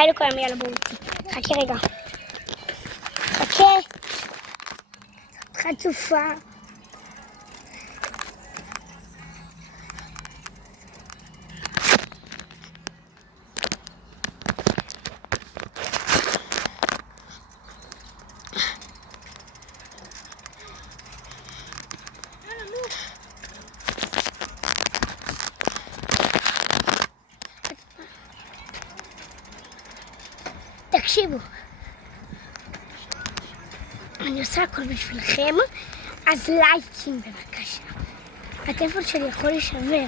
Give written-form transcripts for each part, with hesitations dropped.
היי לכולם, יאללה בואו. חכה רגע. חכה. חצופה. תקשיבו, אני עושה הכל בשבילכם, אז לייקים בבקשה. הטלפון שלי יכול להישבר.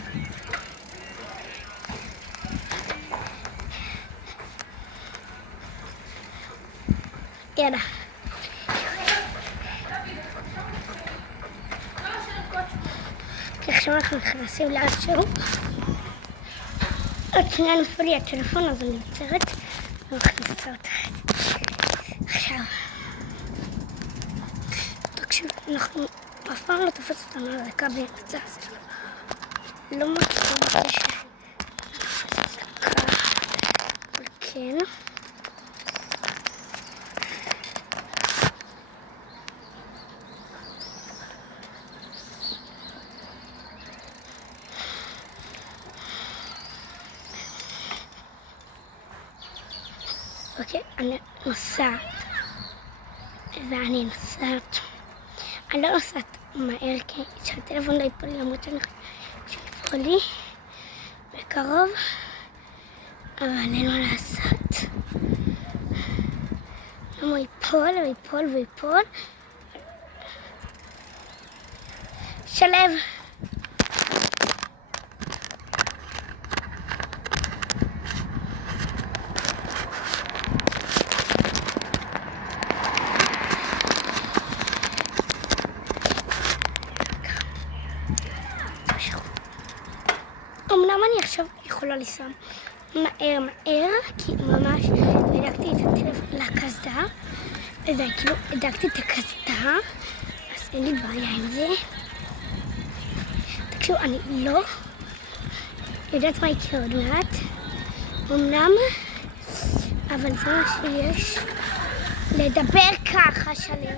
יאללה. עכשיו אנחנו נכנסים לאשר. עוד שנייה נפל לי הטלפון, אז אני יוצרת. מכניסה אותה. עכשיו, תקשיב, אנחנו אף פעם לא תופס אותנו על הדקה באמצע, לא מצליחים בקשר. אבל כן. אוקיי, אני נוסעת, ואני נוסעת, אני לא נוסעת מהר כי שהטלפון לא ייפול לי, למרות שאני חושבת שיפול לי בקרוב, אבל אין מה לעשות. הוא ייפול וייפול וייפול. שלב. אמנם אני עכשיו יכולה לנסוע מהר, כי ממש הדקתי את הטלפון לקסדה, וכאילו הדקתי את הקסדה, אז אין לי בעיה עם זה. תקשיבו, אני לא יודעת מה יקרה עוד מעט, אמנם, אבל זה מה שיש לדבר ככה שלם.